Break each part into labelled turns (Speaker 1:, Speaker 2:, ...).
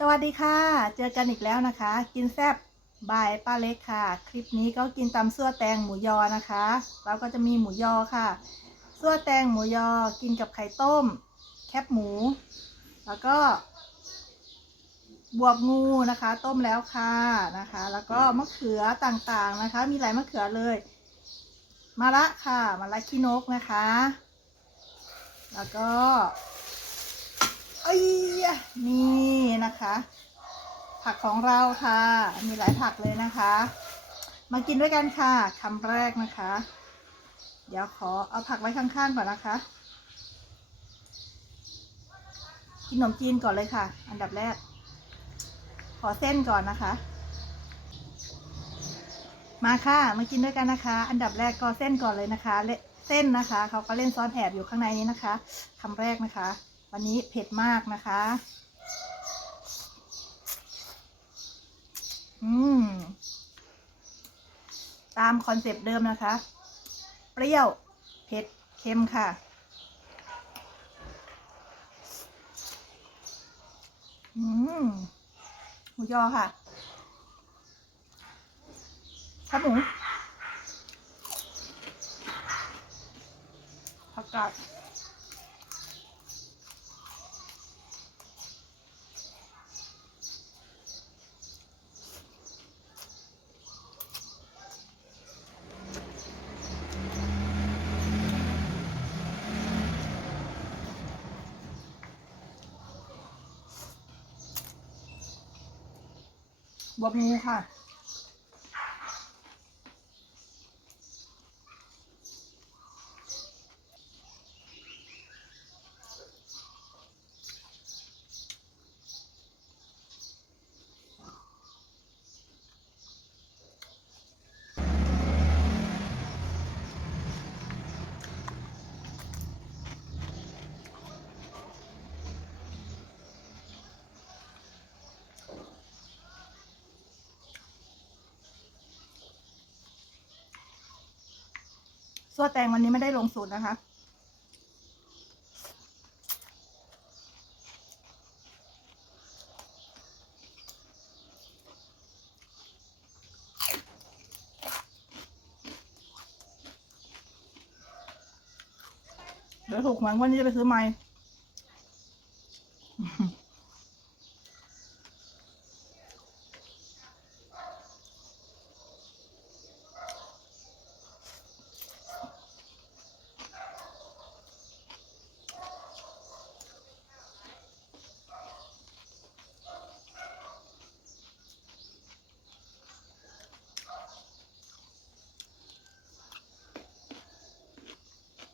Speaker 1: สวัสดีค่ะ เจอกันอีกแล้วนะคะ กินแซบบายป้าเล็กค่ะ คลิปนี้ก็กินตำซั่วแตงหมูยอนะคะ แล้วก็จะมีหมูยอค่ะซั่วแตงหมูยอกินกับไข่ต้ม แคบหมู แล้วก็ บวบงูนะคะ ต้มแล้วค่ะนะคะ แล้วก็มะเขือต่างๆนะคะ มีหลายมะเขือเลยมะระค่ะมะระขี้นกนะคะ แล้วก็ เอ้ยนี่นะคะ ผักของเราค่ะ มีหลายผักเลยนะคะ มากินด้วยกันค่ะคำแรกนะคะ เดี๋ยวขอเอาผักไว้ข้างๆก่อนนะคะ กินขนมจีนก่อนเลยค่ะ อันดับแรก ขอเส้นก่อนนะคะ มาค่ะ มากินด้วยกันนะคะ อันดับแรกก็เส้นก่อนเลยนะคะเลเส้นนะคะ เขาก็เล่นซ้อนแอบอยู่ข้างในนี้นะคะคำแรกนะคะ วันนี้เผ็ดมากนะคะ อืม ตามคอนเซปต์เดิมนะคะ เปรี้ยว เผ็ด เค็มค่ะอืมหมูยอค่ะครับหมูผักกาด บวบงูค่ะ ซั่วแตงวันนี้ไม่ได้ลงสูตรนะคะ เดี๋ยวถูกหวยงวันนี้จะไปซื้อไม้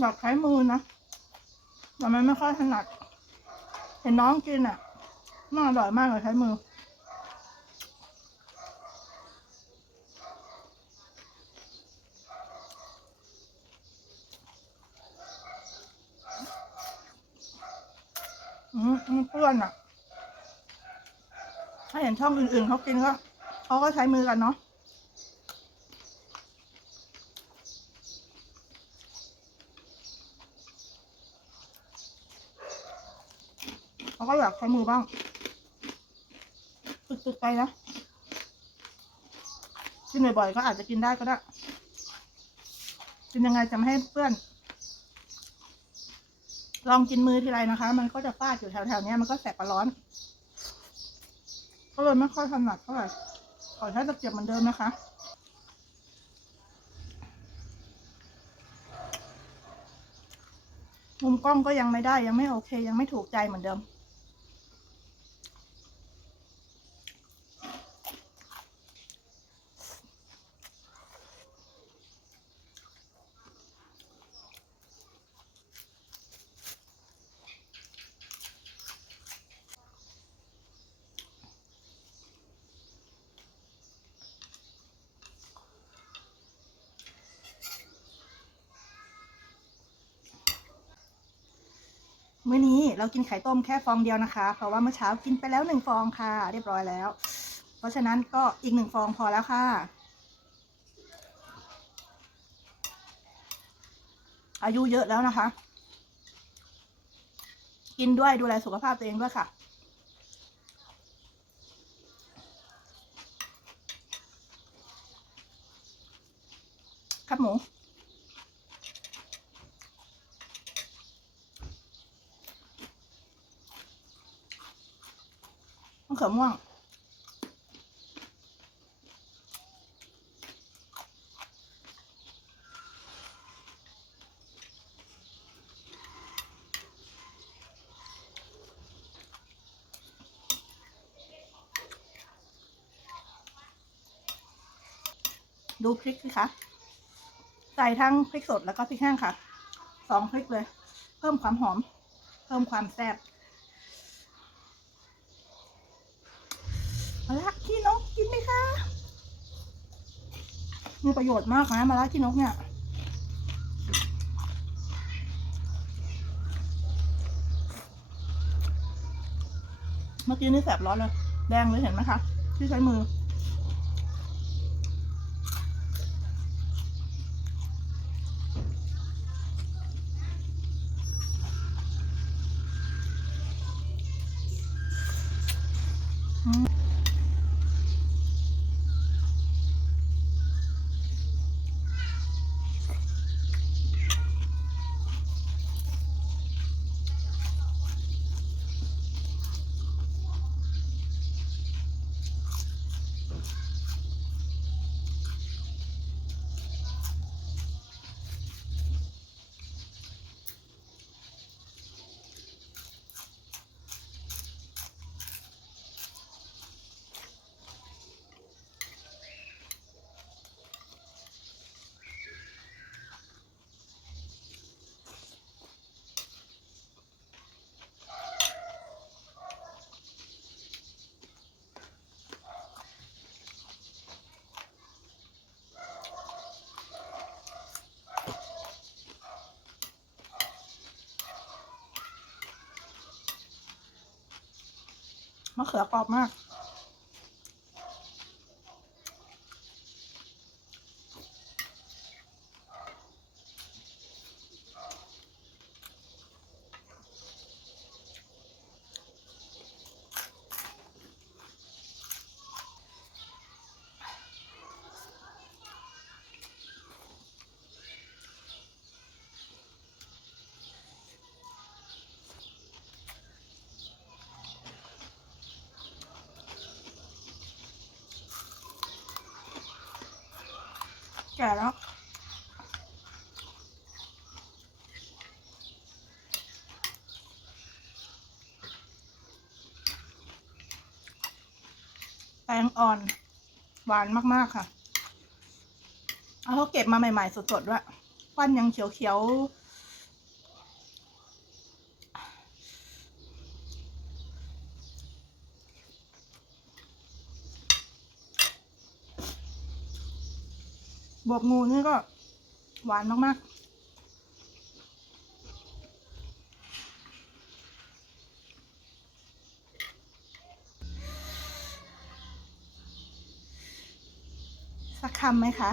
Speaker 1: อยากใช้มือนะแต่มันไม่ค่อยถนัดเห็นน้องกินอะน่าอร่อยมากเลยใช้มือ อืมมันเปื้อนอะ ถ้าเห็นช่องอื่นๆเขากินก็เขาก็ใช้มือกันเนาะ เขาก็อยากใช้มือบ้างฝึกๆไปนะกินบ่อยๆก็อาจจะกินได้ก็ได้กินยังไงจะไม่ให้เปื้อน ลองกินมือทีไรนะคะ มันก็จะฟาดอยู่แถวๆเนี้ยมันก็แสบประร้อน ก็เลยไม่ค่อยถนัดเท่าไหร่ขอใช้ตะเกียบเหมือนเดิมนะคะมุมกล้องก็ยังไม่ได้ยังไม่โอเค ยังไม่ถูกใจเหมือนเดิม มื่อนี้เรากินไข่ต้มแค่ฟองเดียวนะคะ เพราะว่าเมื่อเช้ากินไปแล้วหนึ่งฟองค่ะ เรียบร้อยแล้ว เพราะฉะนั้นก็อีกหนึ่งฟองพอแล้วค่ะ อายุเยอะแล้วนะคะ กินด้วยดูแลสุขภาพตัวเองด้วยค่ะครับหมู มะเขือม่วงดูพริกสิคะ ใส่ทั้งพริกสดแล้วก็พริกแห้งค่ะ สองพริกเลย เพิ่มความหอม เพิ่มความแซ่บมาละขี้นกกินไหมคะ มีประโยชน์มากนะมาละขี้นกเนี่ยเมื่อกี้นี่แสบร้อนเลย แดงเลยเห็นไหมคะที่ใช้มือม มะเขือกรอบมาก แก่แล้วแตงอ่อน หวานมาก ๆ ค่ะ เอาเขาเก็บมาใหม่ ๆ สดๆด้วยฟันยังเขียว ๆ บวบงูนี่ก็หวานมากๆ สักคำไหมคะ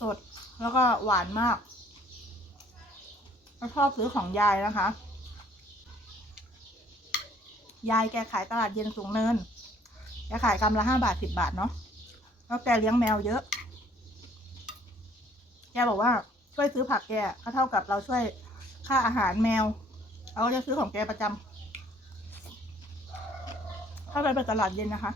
Speaker 1: สดแล้วก็หวานมากเราชอบซื้อของยายนะคะ ยายแกขายตลาดเย็นสูงเนินแกขายกำละห้าบาทสิบบาทเนาะแล้วแกเลี้ยงแมวเยอะ แกบอกว่าช่วยซื้อผักแกก็เท่ากับเราช่วยค่าอาหารแมวเราก็จะซื้อของแกประจำถ้าไปไปตลาดเย็นนะคะ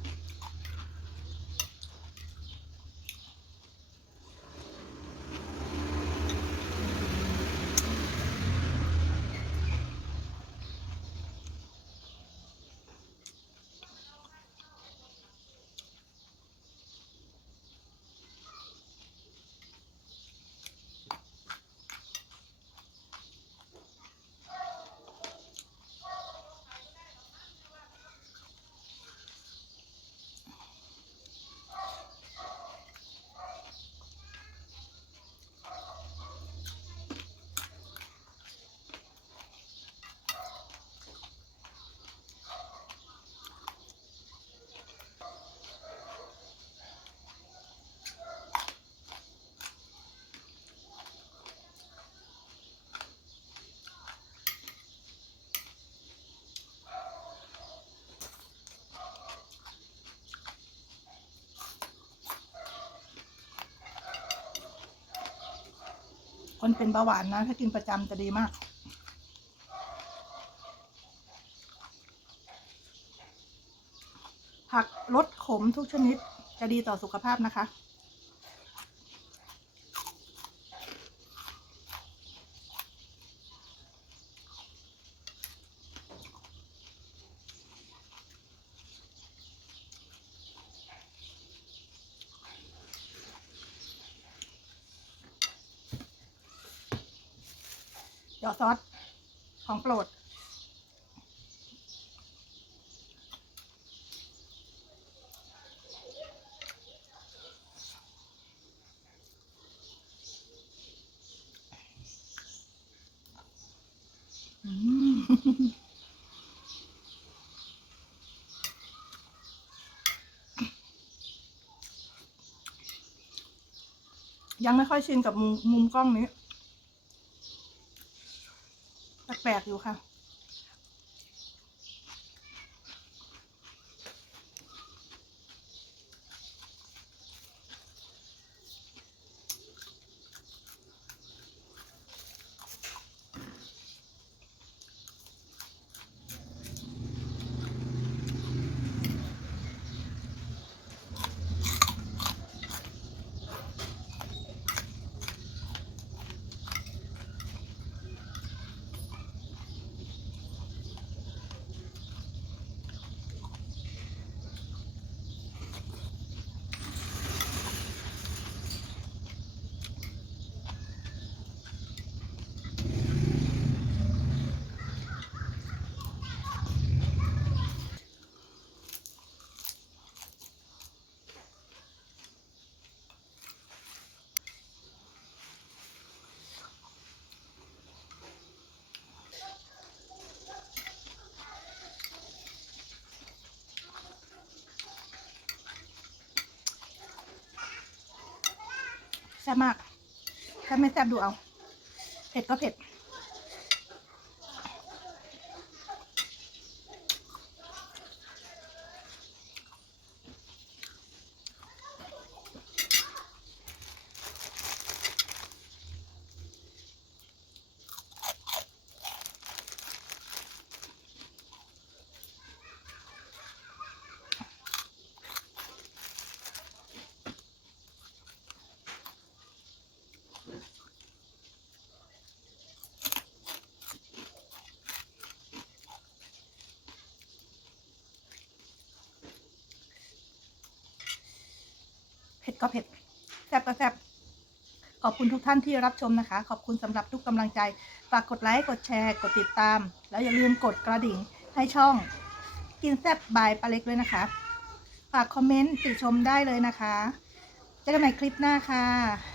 Speaker 1: คนเป็นเบาหวานนะ ถ้ากินประจำจะดีมาก ผักรสขมทุกชนิดจะดีต่อสุขภาพนะคะ ยวซอสของโปรด อืมยังไม่ค่อยชินกับมุมมุมกล้องนี้ แป ลกอยู่ค่ะ ซ่บมาก ถ้าไม่แซ่บดูเอา เผ็ดก็เผ็ดเผ็ด ก็เผ็ดแซ่บก็แซ่บขอบคุณทุกท่านที่รับชมนะคะ ขอบคุณสำหรับทุกกำลังใจ ฝากกดไลค์ กดแชร์ กดติดตาม แล้วอย่าลืมกดกระดิ่งให้ช่อง กินแซ่บบายปลาเล็กด้วยนะคะ ฝากคอมเมนต์ติชมได้เลยนะคะ เจอกันใหม่คลิปหน้าค่ะ